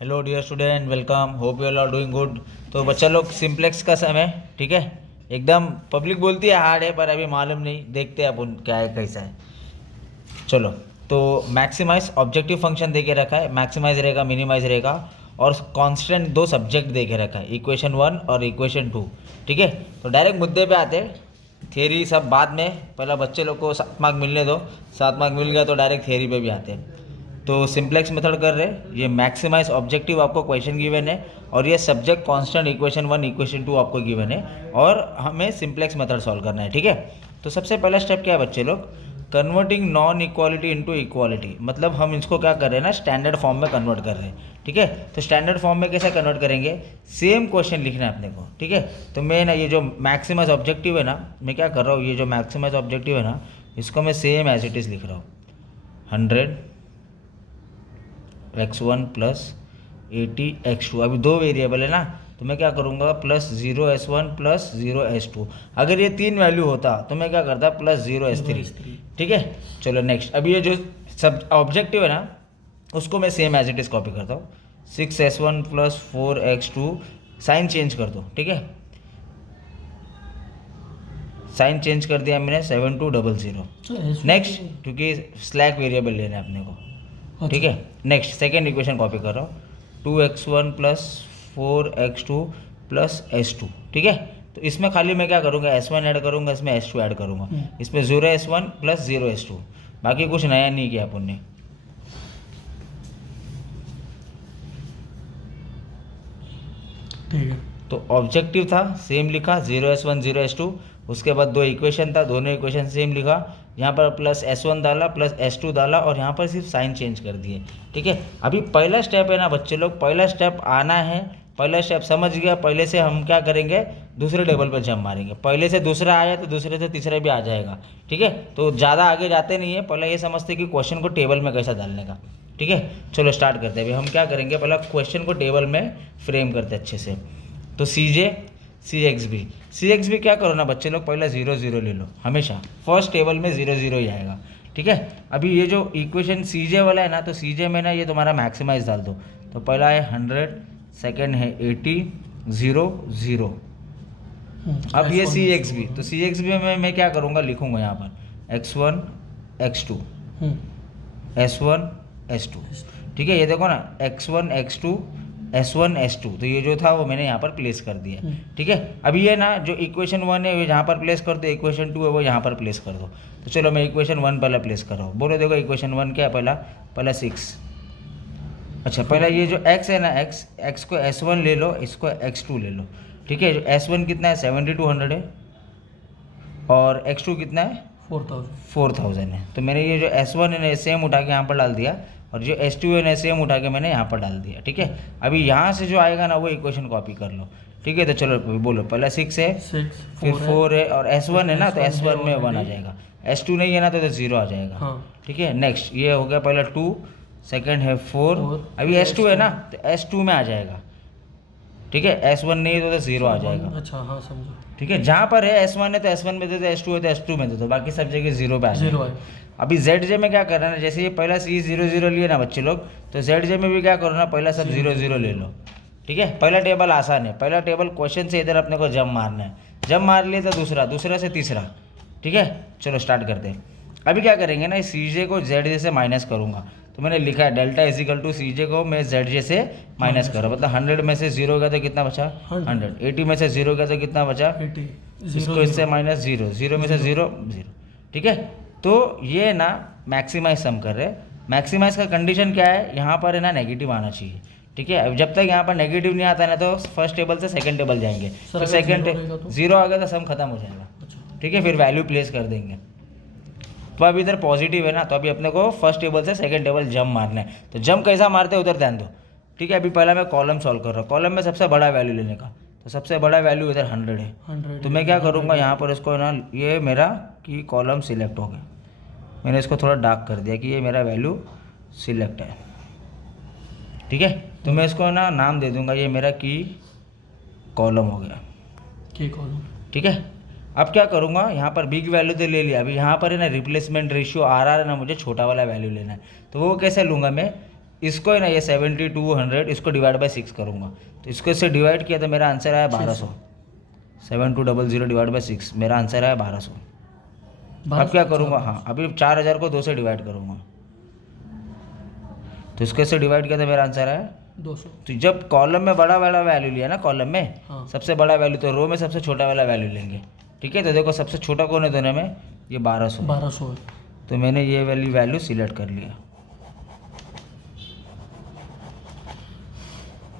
Hello dear student, welcome, hope you all are doing good. तो बच्चा लोग simplex का समय, ठीक है, एकदम पब्लिक बोलती है हार्ड है, पर अभी मालूम नहीं, देखते हैं अपन क्या है कैसा है। चलो, तो मैक्सिमाइज ऑब्जेक्टिव फंक्शन दे के रखा है, मैक्सिमाइज रहेगा, मिनिमाइज रहेगा, और कांस्टेंट दो सब्जेक्ट दे के रखा है, इक्वेशन 1 और इक्वेशन 2। ठीक है, तो डायरेक्ट मुद्दे पे आते हैं। थियरी सब बाद में, पहला बच्चे लोग को 7 मार्क मिलने दो, 7 मार्क मिल गया तो डायरेक्ट थियरी पे भी आते हैं। तो सिंप्लेक्स मेथड कर रहे हैं, ये मैक्सिमाइज ऑब्जेक्टिव आपको क्वेश्चन गिवन है, और ये सब्जेक्ट कांस्टेंट इक्वेशन 1 इक्वेशन 2 आपको गिवन है, और हमें सिंप्लेक्स मेथड सॉल्व करना है। ठीक है, तो सबसे पहला स्टेप क्या है बच्चे लोग, converting non equality into equality. मतलब हम इसको क्या कर रहे हैं ना, स्टैंडर्ड फॉर्म में कन्वर्ट कर रहे हैं। ठीक है, तो स्टैंडर्ड फॉर्म में कैसे कन्वर्ट करेंगे, सेम क्वेश्चन लिखना है अपने को। ठीक है, तो मैं ना ये जो मैक्सिमाइज ऑब्जेक्टिव है ना, मैं क्या कर रहा हूँ, ये जो मैक्सिमाइज ऑब्जेक्टिव है ना, इसको मैं सेम एज इट इज़ लिख रहा हूँ। 100x1 plus 80x2। अभी दो वेरिएबल है ना, तो मैं क्या करूँगा, प्लस 0s1 प्लस 0s2। अगर ये 3 वैल्यू होता तो मैं क्या करता, प्लस 0s3। ठीक है, चलो नेक्स्ट। अभी ये जो सब ऑब्जेक्टिव है ना, उसको मैं same as it is copy करता हूँ। 6s1 plus 4x2, sign change कर दो। ठीक है, साइन चेंज कर दिया मैंने, 7200। नेक्स्ट, क्योंकि स्लैक वेरिएबल लेना है अपने को। ठीक है, नेक्स्ट सेकेंड इक्वेशन कॉपी कर रहा हूँ, 2x1 plus 4x2 plus s2। ठीक है, तो इसमें खाली मैं क्या करूँगा, s1 ऐड करूँगा, इसमें s2 ऐड करूँगा। इसमें 0s1 प्लस 0s2, बाकी कुछ नया नहीं किया अपन ने। ठीक है, तो ऑब्जेक्टिव था, सेम लिखा, 0s1 0s2। उसके बाद दो इक्वेशन था, दोनों इक्वेशन सेम लिखा। यहाँ पर प्लस s1 डाला, प्लस s2 डाला, और यहाँ पर सिर्फ साइन चेंज कर दिए। ठीक है, अभी पहला स्टेप है ना बच्चे लोग, पहला स्टेप आना है। पहला स्टेप समझ गया, पहले से हम क्या करेंगे, दूसरे टेबल पर जंप मारेंगे। पहले से दूसरा आया तो दूसरे से तीसरा भी आ जाएगा। ठीक है, तो ज़्यादा आगे जाते नहीं है, पहले ये समझते कि क्वेश्चन को टेबल में कैसा डालने का। ठीक है, चलो स्टार्ट करते हैं। अभी हम क्या करेंगे, पहला क्वेश्चन को टेबल में फ्रेम करते हैं अच्छे से। तो सी एक्स बी क्या करो ना बच्चे लोग, पहले 0 0 ले लो, हमेशा फर्स्ट टेबल में 0 0 ही आएगा। ठीक है, अभी ये जो इक्वेशन सी जे वाला है ना, तो सी जे में ना ये तुम्हारा मैक्सिमाइज डाल दो। तो पहला है 100, सेकेंड है 80, 0 0। अब ये सी एक्स बी, तो सी एक्स बी में मैं क्या करूँगा, लिखूँगा यहाँ पर x1 x2 s1 s2। ठीक है, ये देखो ना, x1 x2 s1 s2, तो ये जो था वो मैंने यहाँ पर प्लेस कर दिया। ठीक है, अभी ये ना जो इक्वेशन 1 है वो यहाँ पर प्लेस कर दो, इक्वेशन 2 है वो यहाँ पर प्लेस कर दो। तो चलो मैं इक्वेशन 1 पहले प्लेस कर रहा हूँ। बोलो, देखो इक्वेशन 1 क्या है, पहला 6। अच्छा, पहला ये जो x है ना, x को s1 ले लो, इसको x2 ले लो। ठीक है, जो s1 कितना है, 7200 है, और x2 कितना है, 4000 है। तो मैंने ये जो s1 है ना, सेम उठा के यहाँ पर डाल दिया, और जो s2 है ना, सेम उठा के मैंने यहाँ पर डाल दिया। ठीक है, अभी यहाँ से जो आएगा ना, वो इक्वेशन कॉपी कर लो। ठीक है, तो चलो बोलो, पहला 6 है, फिर 4 है, और s1 है ना, तो s1 में 1 आ जाएगा, s2 नहीं है ना, तो 0 आ जाएगा। ठीक है, नेक्स्ट ये हो गया, पहला 2, सेकेंड है 4, अभी s2 है ना, तो s2 में आ जाएगा। ठीक है, s1 नहीं है तो 0 आ जाएगा। अच्छा, हाँ समझो। ठीक है, जहाँ पर है s1 है तो s1 में दे दो, s2 है तो s2 में दे दो, बाकी सब जगह 0 पे आ जाएगा। अभी zj में क्या करना है, जैसे ये पहला c 0 0 लिए ना बच्चे लोग, तो zj में भी क्या करो ना, पहला सब 0 0 ले लो। ठीक है, पहला टेबल आसान है, पहला टेबल क्वेश्चन से इधर अपने को जंप मारना है, जंप मार लिए तो दूसरा, दूसरा से तीसरा। ठीक है, चलो स्टार्ट करते हैं। अभी क्या करेंगे ना, cj को zj से माइनस करूँगा, तो मैंने लिखा है डेल्टा इजिकल टू cj को मैं zj से माइनस करो, मतलब 100 में से 0 गया तो कितना बचा, 100। 80 में से 0 गया तो कितना बचा, 80। इसको इससे माइनस 0, 0 में से 0 0। ठीक है, तो ये ना मैक्सिमाइज सम कर रहे हैं। मैक्सिमाइज का कंडीशन क्या है, यहाँ पर है ना नेगेटिव आना चाहिए। ठीक है, जब तक यहाँ पर नेगेटिव नहीं आता है ना, तो फर्स्ट टेबल से सेकंड टेबल जाएंगे, तो सेकंड 0 आ गया तो सम खत्म हो जाएगा। ठीक है, फिर वैल्यू प्लेस कर देंगे। तो अभी इधर पॉजिटिव है ना, तो अभी अपने को फर्स्ट टेबल से सेकंड टेबल जंप मारना है। तो जंप कैसा मारते हैं उधर ध्यान दो। ठीक है, अभी पहला मैं कॉलम सॉल्व कर रहा हूँ, कॉलम में सबसे बड़ा वैल्यू लेने का, तो सबसे बड़ा वैल्यू इधर 100 है। तो मैं क्या करूँगा, यहाँ पर इसको ना, ये मेरा की कॉलम सिलेक्ट हो गया, मैंने इसको थोड़ा डार्क कर दिया कि ये मेरा वैल्यू सिलेक्ट है। ठीक है, तो मैं इसको ना नाम दे दूँगा, ये मेरा की कॉलम हो गया। की कॉलम। ठीक है, अब क्या करूँगा, यहाँ पर बिग वैल्यू तो ले लिया, अभी यहाँ पर है ना रिप्लेसमेंट रेशियो आ रहा है ना, मुझे छोटा वाला वैल्यू लेना है। तो वो कैसे लूँगा मैं, इसको है ना ये 7200 इसको डिवाइड बाय 6 करूँगा, तो इसको इससे डिवाइड किया तो मेरा आंसर आया 1200। 7200 डिवाइड बाय 6 मेरा आंसर आया 1200। अब क्या करूँगा, हाँ अभी 4000 को 2 से डिवाइड करूँगा, तो इसको इससे डिवाइड किया तो मेरा आंसर आया 200। तो जब कॉलम में बड़ा वाला वैल्यू लिया ना, कॉलम में हाँ। सबसे बड़ा वैल्यू, तो रो में सबसे छोटा वाला वैल्यू लेंगे। ठीक है, तो देखो सबसे छोटा कौन है दोनों में, ये 1200 है। तो मैंने ये वाली वैल्यू सिलेक्ट कर लिया।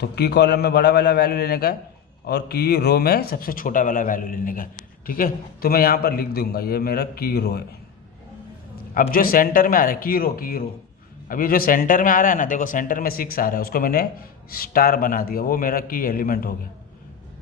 तो की कॉलम में बड़ा वाला वैल्यू लेने का है और की रो में सबसे छोटा वाला वैल्यू लेने का है। ठीक है, तो मैं यहाँ पर लिख दूंगा ये मेरा की रो है। अब जो सेंटर में आ रहा है की रो अभी जो सेंटर में आ रहा है ना, देखो सेंटर में 6 आ रहा है, उसको मैंने स्टार बना दिया, वो मेरा की एलिमेंट हो गया।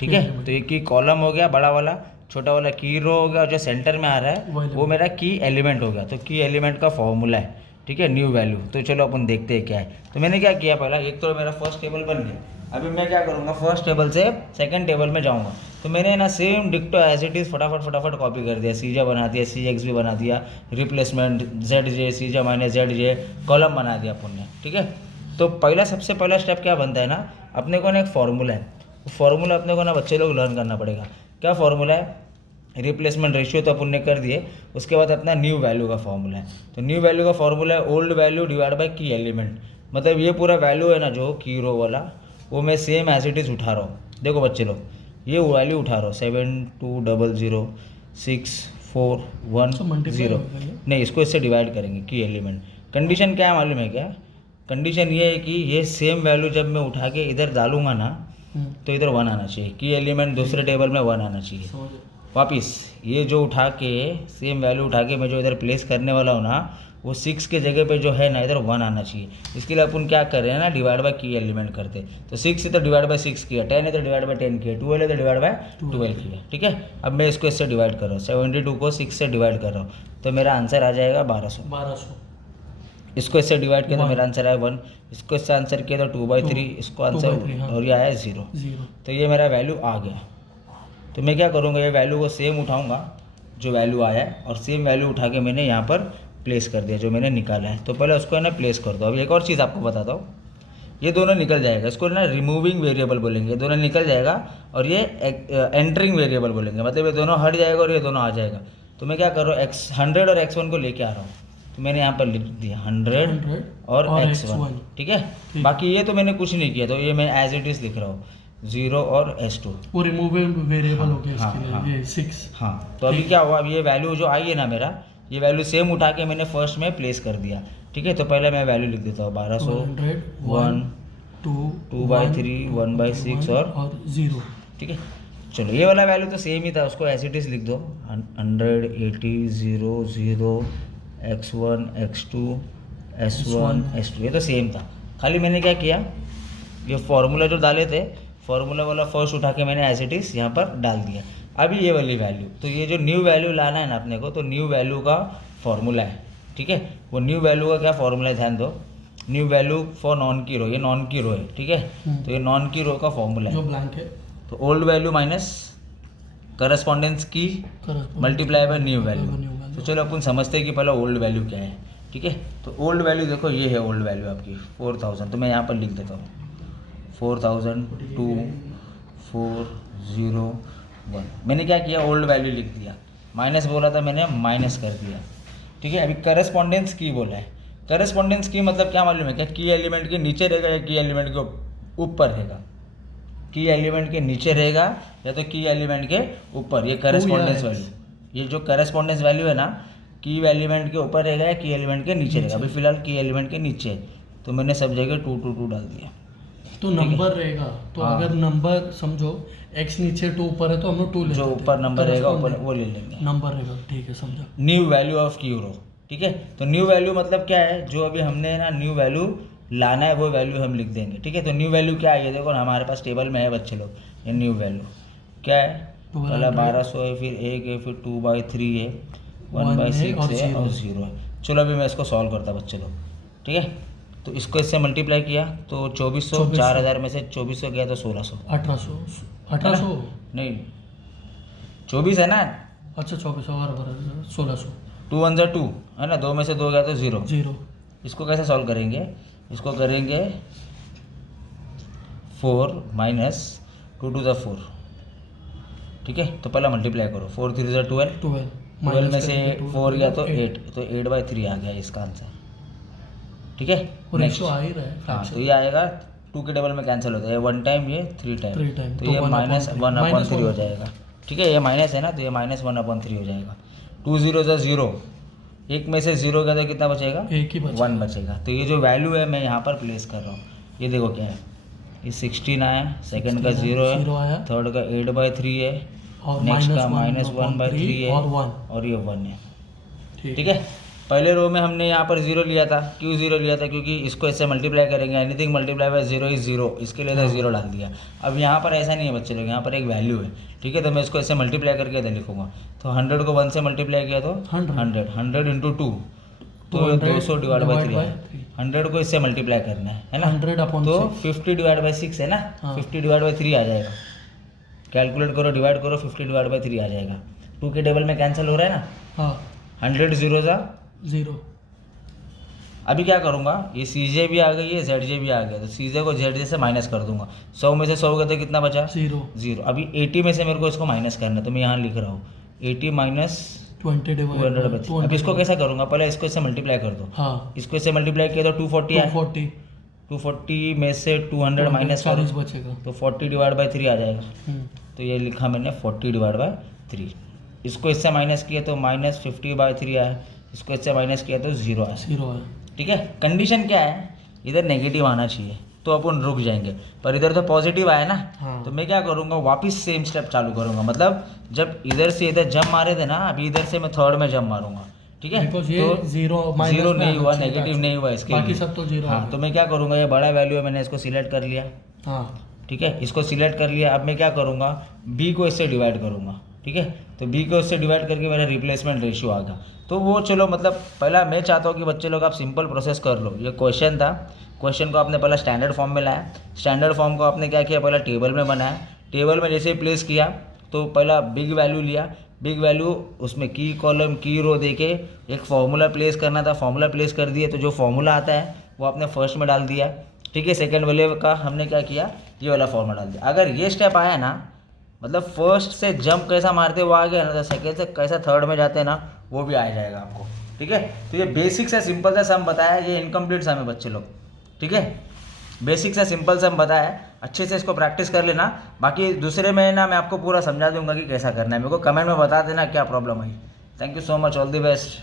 ठीक है, तो ये की कॉलम हो गया बड़ा वाला, छोटा वाला की रो हो गया, और जो सेंटर में आ रहा है वो मेरा की एलिमेंट हो गया। तो की एलिमेंट का फॉर्मूला है, ठीक है, न्यू वैल्यू। तो चलो अपन देखते हैं क्या है। तो मैंने क्या किया, पहला एक तो मेरा फर्स्ट टेबल बन गया। अभी मैं क्या करूँगा, फर्स्ट टेबल से सेकंड टेबल में जाऊँगा, तो मैंने ना सेम डिक्टो एज इट इज़ फटाफट कॉपी कर दिया। सीजा बना दिया, CX भी बना दिया, replacement ZJ सीजा minus ZJ column बना दिया अपन ने। ठीक है, तो सबसे पहला स्टेप क्या बनता है ना, अपने को ना एक फार्मूला है, फार्मूला अपने को ना बच्चे लोग लर्न करना पड़ेगा। क्या फार्मूला है, रिप्लेसमेंट रेशियो तो अपन ने कर दिए, उसके बाद अपना न्यू वैल्यू का फॉर्मूला है। तो न्यू वैल्यू का फॉर्मूला है ओल्ड वैल्यू डिवाइड बाय की एलिमेंट। मतलब ये पूरा वैल्यू है ना जो की रो वाला, वो मैं सेम एज इट इज़ उठा रहा हूँ। देखो बच्चे लोग, ये वैल्यू उठा रहा हूँ 72006410 नहीं, इसको इससे डिवाइड करेंगे की एलिमेंट। कंडीशन क्या है मालूम है क्या, कंडीशन ये है कि ये सेम वैल्यू जब मैं उठा के इधर डालूंगा ना, तो इधर 1 आना चाहिए, की एलिमेंट दूसरे टेबल में 1 आना चाहिए। वापिस ये जो उठा के सेम वैल्यू उठा के मैं जो इधर प्लेस करने वाला हूँ ना, वो 6 के जगह पे जो है ना इधर 1 आना चाहिए। इसके लिए अपन क्या कर रहे हैं ना, डिवाइड बाय की एलिमेंट करते। तो 6 इधर डिवाइड बाय 6 किया, 10 इधर डिवाइड बाय 10 किया, 12 इधर डिवाइड बाय 12 किया। ठीक है, अब मैं इसको इससे डिवाइड कर रहा हूँ, 72 को 6 से डिवाइड कर रहा हूँ, तो मेरा आंसर आ जाएगा 1200। इसको इससे डिवाइड किया तो मेरा आंसर आया 1, इसको इससे आंसर किया तो 2/3, इसको आंसर और ये आया 0। तो ये मेरा वैल्यू आ गया। तो मैं क्या करूँगा, ये वैल्यू को सेम उठाऊँगा जो वैल्यू आया है, और सेम वैल्यू उठा के मैंने यहाँ पर प्लेस कर दिया जो मैंने निकाला है। तो पहले उसको है ना प्लेस कर दो। अब एक और चीज़ आपको बताता हूँ, ये दोनों निकल जाएगा, इसको ना रिमूविंग वेरिएबल बोलेंगे, दोनों निकल जाएगा, और ये एंटरिंग वेरिएबल बोलेंगे, मतलब ये दोनों हट जाएगा और ये दोनों आ जाएगा। तो मैं क्या कर रहा हूँ, 100 और x1 को लेके आ रहा हूँ, तो मैंने यहाँ पर लिख दिया 100 और x1। ठीक है, बाकी ये तो मैंने कुछ नहीं किया, तो ये मैं एज इट इज़ लिख रहा हूँ 0 और S2, वो रिमूवेबल वेरिएबल हो गया इसके लिए, ये 6। हाँ, तो अभी क्या हुआ, अब ये वैल्यू जो आई है ना मेरा, ये वैल्यू सेम उठा के मैंने फर्स्ट में प्लेस कर दिया। ठीक है, तो पहले मैं वैल्यू लिख देता हूँ 1200, 1, 2/3, 1/6 और 0। ठीक है, चलो ये वाला वैल्यू तो सेम ही था, उसको एज इट इज़ लिख दो 180, 0, 0, x1, x2, S1, S2, ये तो सेम था। खाली मैंने क्या किया, ये फॉर्मूला जो डाले थे, फॉर्मूला वाला फर्स्ट उठा के मैंने एज इट इज़ यहाँ पर डाल दिया। अभी ये वाली वैल्यू, तो ये जो न्यू वैल्यू लाना है ना अपने को, तो न्यू वैल्यू का फॉर्मूला है। ठीक है, वो न्यू वैल्यू का क्या फॉर्मूला है, ध्यान दो, न्यू वैल्यू फॉर नॉन की रो, ये नॉन की रो है। ठीक है, तो ये नॉन की रो का फॉर्मूला है, जो ब्लैंक है, तो ओल्ड वैल्यू माइनस करस्पॉन्डेंस की मल्टीप्लाई बाय न्यू वैल्यू। तो चलो अपन समझते हैं कि पहले ओल्ड वैल्यू क्या है। ठीक है, तो ओल्ड वैल्यू देखो, ये है ओल्ड वैल्यू आपकी 4000, तो मैं यहाँ पर लिख देता हूँ 4002,401। मैंने क्या किया, ओल्ड वैल्यू लिख दिया, माइनस बोला था मैंने, माइनस कर दिया। ठीक है, अभी करस्पॉन्डेंस की बोला है, करस्पॉन्डेंस की मतलब क्या मालूम है क्या, की एलिमेंट के नीचे रहेगा या की एलिमेंट के ऊपर रहेगा, की एलिमेंट के नीचे रहेगा या तो की एलिमेंट के ऊपर। ये करस्पॉन्डेंस वैल्यू, ये जो करस्पॉन्डेंस वैल्यू है ना, की एलिमेंट के ऊपर रहेगा या की एलिमेंट के नीचे रहेगा। अभी फिलहाल की एलिमेंट के नीचे है, तो मैंने सब जगह 222 डाल दिया, तो नंबर रहेगा। तो हाँ, अगर नंबर समझो x नीचे 2 ऊपर है तो हम लोग 2 ले, जो ऊपर नंबर रहेगा ऊपर वो ले लेंगे, नंबर रहेगा। ठीक है, समझा। न्यू वैल्यू ऑफ की रो। ठीक है, तो न्यू वैल्यू मतलब क्या है, जो अभी हमने ना न्यू वैल्यू लाना है वो वैल्यू हम लिख देंगे। ठीक है, तो न्यू वैल्यू क्या है, ये देखो ना हमारे पास टेबल में है बच्चे लोग, ये न्यू वैल्यू क्या है, पहला 1200 है, फिर 1 है, फिर 2/3 है, 1/6 है और 0 है। चलो अभी मैं इसको सॉल्व करता बच्चे लोग। ठीक है, तो इसको इससे मल्टीप्लाई किया तो 2400, 4000 में से 2400 गया तो 1600, 1800 नहीं 24 है ना, अच्छा 2400 बराबर 1600, 2 1 2 है ना, 2 में से 2 गया तो 0। जीरो। इसको कैसे सॉल्व करेंगे, इसको करेंगे 4 माइनस 2 टू द 4, ठीक है। तो पहला मल्टीप्लाई करो, 4 3 ज़ा 12, 12 में से 4 गया तो 8, तो 8/3 आ गया इसका आंसर, ठीक है। रेशियो आ ही रहा है। हाँ, तो ये आएगा 2 के डबल में कैंसिल होता है, 1 टाइम ये 3 टाइम, तो ये -1/3 हो जाएगा, ठीक है। ये माइनस है ना, तो ये -1/3 हो जाएगा। 2 0 ज़ा 0, एक में से 0 गया तो कितना बचेगा, एक ही बचेगा, 1 बचेगा। तो ये जो वैल्यू है मैं यहाँ पर प्लेस कर रहा हूँ, ये देखो क्या है, ये 16 आया, सेकंड का 0 है, थर्ड का 8/3 है, और नेक्स्ट का -1/3 है, और ये 1 है, ठीक है। पहले रो में हमने यहाँ पर 0 लिया था, क्यों 0 लिया था, क्योंकि इसको इससे मल्टीप्लाई करेंगे, एनीथिंग मल्टीप्लाई बाय 0 इज 0, इसके लिए तो 0 डाल दिया। अब यहाँ पर ऐसा नहीं है बच्चे लोग, यहाँ पर एक वैल्यू है, ठीक है। तो मैं इसको इससे मल्टीप्लाई करके इधर लिखूंगा, तो 100 को 1 से मल्टीप्लाई किया तो 100 इंटू 2, तो 200 डिवाइड बाई 3 है। 100 को इससे मल्टीप्लाई करना है ना, 100/6, तो 50 डिवाइड बाई 6 है ना, 50 डिवाइड बाई 3 आ जाएगा। कैलकुलेट करो, डिवाइड करो, 50 डिवाइड बाई 3 आ जाएगा। 2 के टेबल में कैंसिल हो रहा है ना, 100 0 ज़ा 0। अभी क्या करूँगा, ये CJ भी आ गई है, ZJ भी आ गया, तो CJ को ZJ से माइनस कर दूंगा। 100 में से 100 गया तो कितना बचा, 0। अभी 80 में से मेरे को इसको माइनस करना है, तो मैं यहाँ लिख रहा हूँ 80 माइनस 200। अब इसको कैसा करूँगा, पहले इसको इससे मल्टीप्लाई कर दो, इसको इससे मल्टीप्लाई किया तो 240 है, 240 में से 200 माइनस करो बचेगा, तो 40 डिवाइड बाई 3 आ जाएगा। तो ये लिखा मैंने 40 डिवाइड बाई 3। इसको इससे माइनस किया तो -50/3 आया, इसको इससे माइनस किया तो 0 आया, ठीक है। कंडीशन क्या है, इधर नेगेटिव आना चाहिए तो अपन रुक जाएंगे, पर इधर तो पॉजिटिव आया ना, तो मैं क्या करूँगा, वापस सेम स्टेप चालू करूँगा। मतलब जब इधर से इधर जंप मारे थे ना, अभी इधर से मैं थर्ड में जंप मारूंगा, ठीक है। तो 0 नहीं हुआ, नेगेटिव नहीं हुआ, इसके बाकी सब तो 0। हाँ, तो मैं क्या करूँगा, ये बड़ा वैल्यू है, मैंने इसको सिलेक्ट कर लिया, ठीक है। इसको सिलेक्ट कर लिया। अब मैं क्या करूँगा, b को इससे डिवाइड करूँगा, ठीक है। तो b को इससे डिवाइड करके मेरा रिप्लेसमेंट रेशियो आ गया। तो वो चलो, मतलब पहला मैं चाहता हूँ कि बच्चे लोग आप सिंपल प्रोसेस कर लो। ये क्वेश्चन था, क्वेश्चन को आपने पहला स्टैंडर्ड फॉर्म में लाया, स्टैंडर्ड फॉर्म को आपने क्या किया, पहला टेबल में बनाया, टेबल में जैसे ही प्लेस किया तो पहला बिग वैल्यू लिया, बिग वैल्यू उसमें की कॉलम की रो देके एक फार्मूला प्लेस करना था, फार्मूला प्लेस कर दिए, तो जो फार्मूला आता है वो आपने फर्स्ट में डाल दिया, ठीक है। सेकंड वाले का हमने क्या किया, ये वाला फार्मूला डाल दिया। अगर ये स्टेप आया ना, मतलब फर्स्ट से जंप कैसा मारते वो आ गया ना, तो सेकंड से कैसा थर्ड में जाते हैं ना, वो भी आ जाएगा आपको, ठीक है। तो ये बेसिक से सिंपल सा सम बताया, ये इनकम्प्लीट सम है बच्चे लोग, ठीक है। बेसिक से सिंपल सम बताया, अच्छे से इसको प्रैक्टिस कर लेना। बाकी दूसरे में ना मैं आपको पूरा समझा दूंगा कि कैसा करना है, मेरे को कमेंट में बता देना क्या प्रॉब्लम है। Thank you so much, all the best.